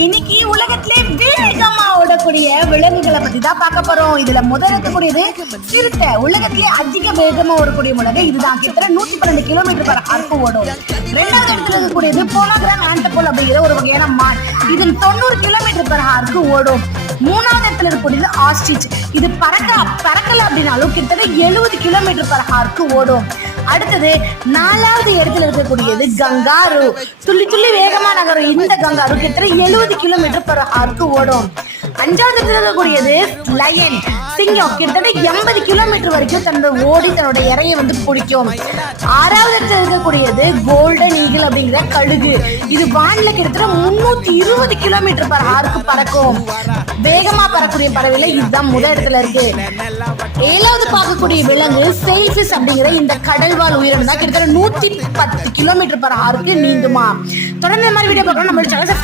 இன்னைக்கு உலகத்திலே வேகமா ஓடக்கூடிய விலங்குகளை பத்தி தான் பார்க்க போறோம். இதுல முதல் இருக்கக்கூடியது சிறுத்தை. உலகத்திலே அதிக வேகமா ஓடக்கூடிய விலங்கு இதுதான். கிட்டத்தட்ட 112 km/h ஓடும். ரெண்டாவது இடத்துல இருக்கக்கூடியது போனோகிராம் ஆண்டபோல் அப்படிங்கிற ஒரு வகையான மான். இதில் 90 km/h ஓடும். மூணாவது இடத்துல இருக்கக்கூடியது ஆஸ்ட்ரிச். இது பறக்கல அப்படின்னாலும் கிட்டத்தட்ட 70 km/h ஓடும். அடுத்தது நாலாவது இடத்துல இருக்கக்கூடியது கங்காரு. துள்ளி துள்ளி வேகமா நகரும் இந்த கங்காரு கிட்டத்தட்ட 70 km/h ஓடும். அஞ்சாவது இடத்துல இருக்கக்கூடியது லயன், சிங்கம். கிட்டத்தட்ட 80 km வரைக்கும் தன்னோட இறையை பிடிக்கும். ஆறாவது இடத்துல இருக்கக்கூடியது கோல்டன் ஈகிள் அப்படிங்கிற கழுகு. இது வானில கிட்டத்தட்ட 320 km/h பறக்கும். வேகமா பறக்கூடிய பறவையில இதுதான் முதல் இடத்துல இருக்கு. ஏழாவது பார்க்கக்கூடிய விலங்கு செயில்ஃபிஷ் அப்படிங்கிற இந்த கடல்வாழ் உயிரினம் தான். கிட்டத்தட்ட 110 km/h நீந்துமா. தொடர்ந்து இந்த மாதிரி வீடியோ பார்க்கணும். நம்ம சேனலை